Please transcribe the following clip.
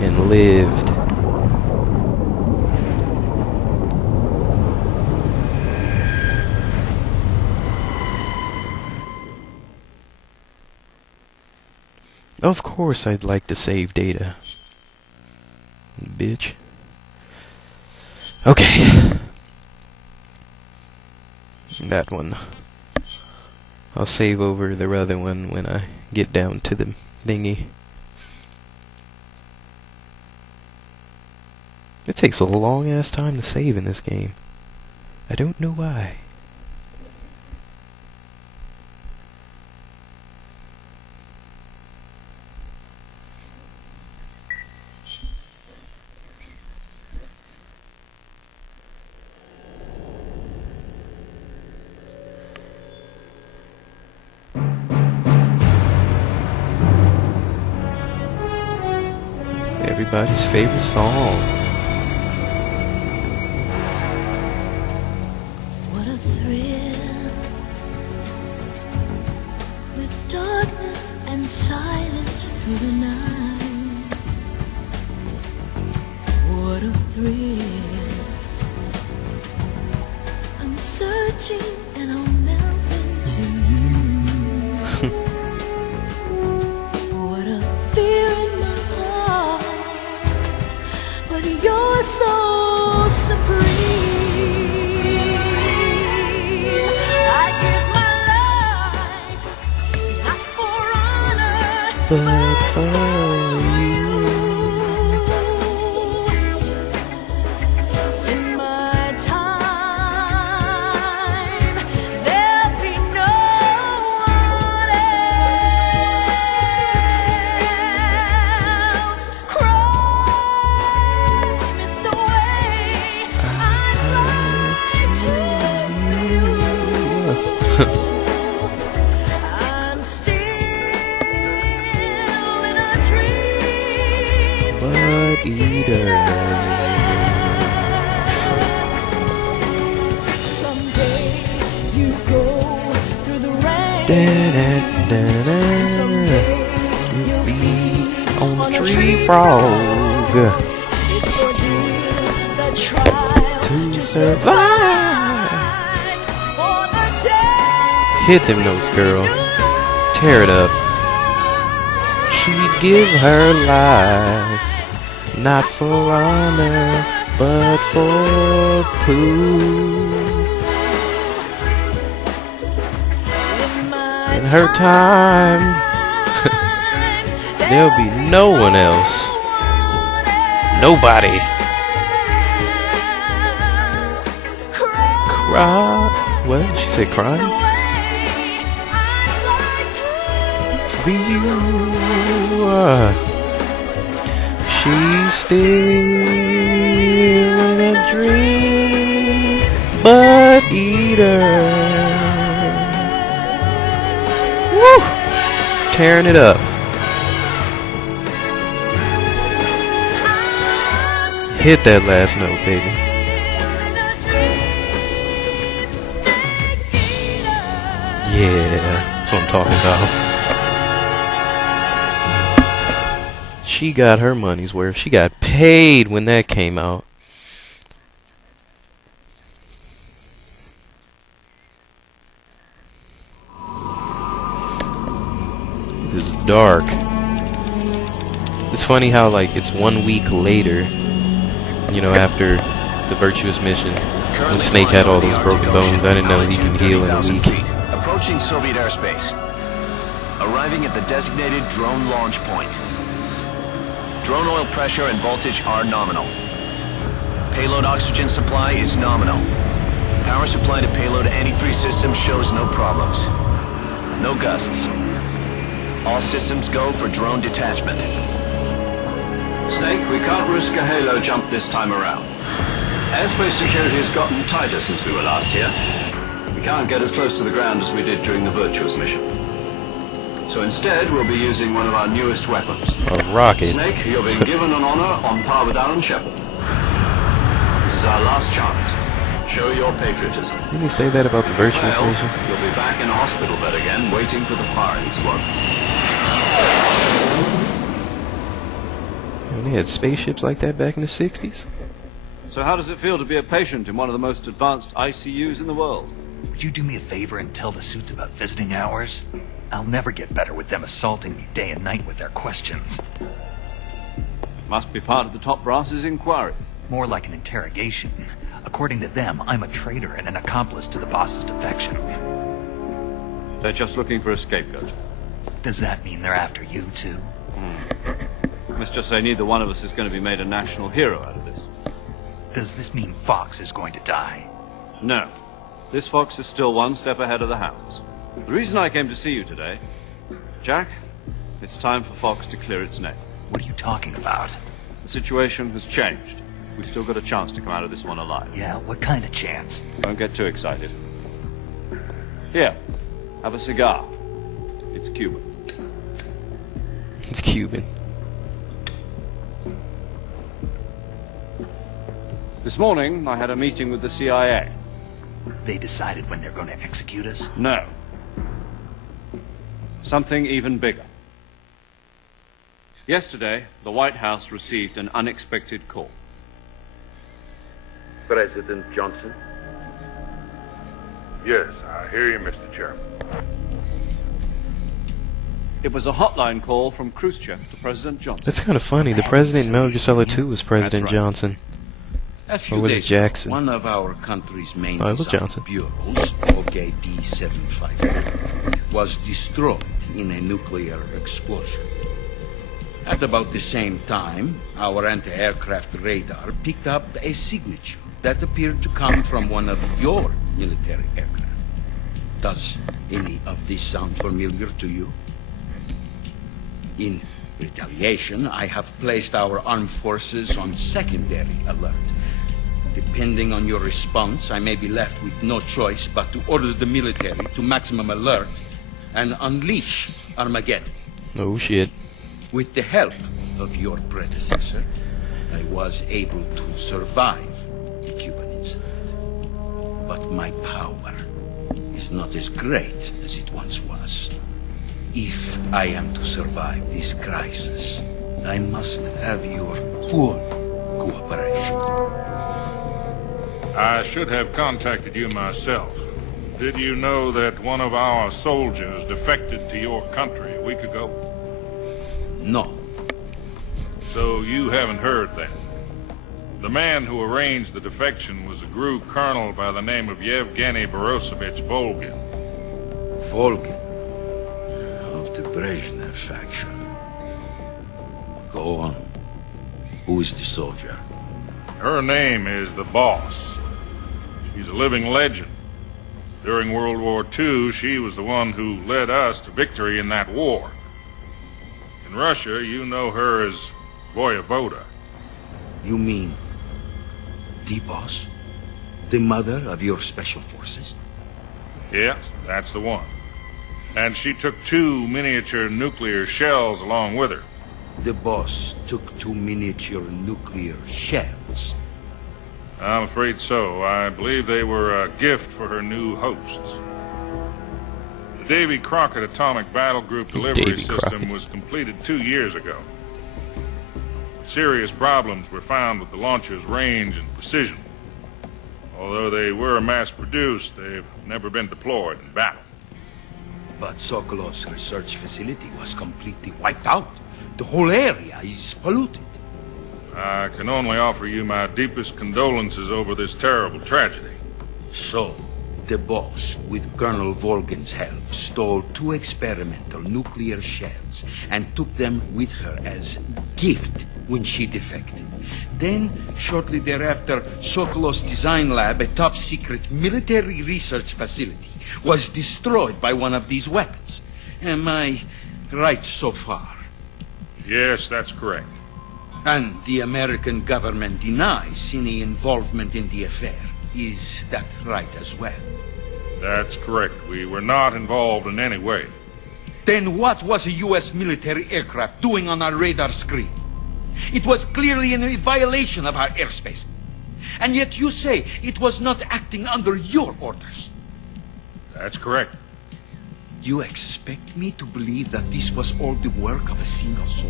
and lived. Of course I'd like to save data. Bitch. Okay. That one. I'll save over the other one when I get down to the thingy. It takes a long ass time to save in this game. I don't know why. Everybody's favorite song. What a thrill, with darkness and silence through the night. What a thrill. I'm searching and I'm melting to you. What a fear in my heart, but you're so supreme. I give my life, not for honor, but for you. In my time, there'll be no one else. Crime, it's the way I'd like to use you. I'm still in a dream Blood eater. Someday you go through the rain. Someday you'll feed On a tree frog It's for you the trial to survive. For the day Hit them notes, girl. Tear it up. She'd give her life, not for honor, but for poo. In her time, there'll be no one else. Nobody. Cry. What? She said crying? For you. She's still in a dream, but eater. Woo! Tearing it up. Hit that last note, baby. Yeah, that's what I'm talking about. She got her money's worth. She got paid when that came out. It is dark. It's funny how, like, it's 1 week later, you know, after the virtuous mission, when Snake had all those broken bones. I didn't know he can heal in a week. Approaching Soviet airspace. Arriving at the designated drone launch point. Drone oil pressure and voltage are nominal. Payload oxygen supply is nominal. Power supply to payload any three systems shows no problems. No gusts. All systems go for drone detachment. Snake, we can't risk a halo jump this time around. Airspace security has gotten tighter since we were last here. We can't get as close to the ground as we did during the Virtuous mission. So instead, we'll be using one of our newest weapons. A rocket. Snake, you've been given an honor on par with Alan Shepard. This is our last chance. Show your patriotism. Didn't he say that about the virtuous Fail, mission? you'll be back in a hospital bed again, waiting for the firing squad. And they had spaceships like that back in the 60s? So how does it feel to be a patient in one of the most advanced ICUs in the world? Would you do me a favor and tell the suits about visiting hours? I'll never get better with them assaulting me day and night with their questions. Must be part of the top brass's inquiry. More like an interrogation. According to them, I'm a traitor and an accomplice to the boss's defection. They're just looking for a scapegoat. Does that mean they're after you, too? Let's just say neither one of us is going to be made a national hero out of this. Does this mean Fox is going to die? No. This fox is still one step ahead of the hounds. The reason I came to see you today, Jack, it's time for Fox to clear its name. What are you talking about? The situation has changed. We've still got a chance to come out of this one alive. Yeah, what kind of chance? Don't get too excited. Here, have a cigar. It's Cuban. It's Cuban. This morning, I had a meeting with the CIA. They decided when they're going to execute us? No. Something even bigger. Yesterday, the White House received an unexpected call. President Johnson? Yes, I hear you, Mr. Chairman. It was a hotline call from Khrushchev to President Johnson. That's kind of funny. The president in Metal Gear Solid 2 was President That's right. Johnson. A few Or was it days Jackson? ago, one of our country's main Oh, it was missile Johnson. bureaus, OK P.754, was destroyed in a nuclear explosion. At about the same time, our anti-aircraft radar picked up a signature that appeared to come from one of your military aircraft. Does any of this sound familiar to you? In retaliation, I have placed our armed forces on secondary alert. Depending on your response, I may be left with no choice but to order the military to maximum alert and unleash Armageddon. Oh shit. With the help of your predecessor, I was able to survive the Cuban incident. But my power is not as great as it once was. If I am to survive this crisis, I must have your full cooperation. I should have contacted you myself. Did you know that one of our soldiers defected to your country a week ago? No. So you haven't heard that. The man who arranged the defection was a GRU colonel by the name of Yevgeny Borosovich Volgin. Volgin, of the Brezhnev faction. Go on. Who is the soldier? Her name is the Boss. She's a living legend. During World War II, she was the one who led us to victory in that war. In Russia, you know her as Voyevoda. You mean the Boss? The mother of your special forces? Yes, that's the one. And she took 2 miniature nuclear shells along with her. The Boss took 2 miniature nuclear shells. I'm afraid so. I believe they were a gift for her new hosts. The Davy Crockett Atomic Battle Group delivery Davy system Crockett. was completed 2 years ago. Serious problems were found with the launcher's range and precision. Although they were mass-produced, they've never been deployed in battle. But Sokolov's research facility was completely wiped out. The whole area is polluted. I can only offer you my deepest condolences over this terrible tragedy. So, the Boss, with Colonel Volgin's help, stole 2 experimental nuclear shells and took them with her as gift when she defected. Then, shortly thereafter, Sokolov's design lab, a top-secret military research facility, was destroyed by one of these weapons. Am I right so far? Yes, that's correct. And the American government denies any involvement in the affair. Is that right as well? That's correct. We were not involved in any way. Then what was a U.S. military aircraft doing on our radar screen? It was clearly in violation of our airspace. And yet you say it was not acting under your orders. That's correct. You expect me to believe that this was all the work of a single soldier?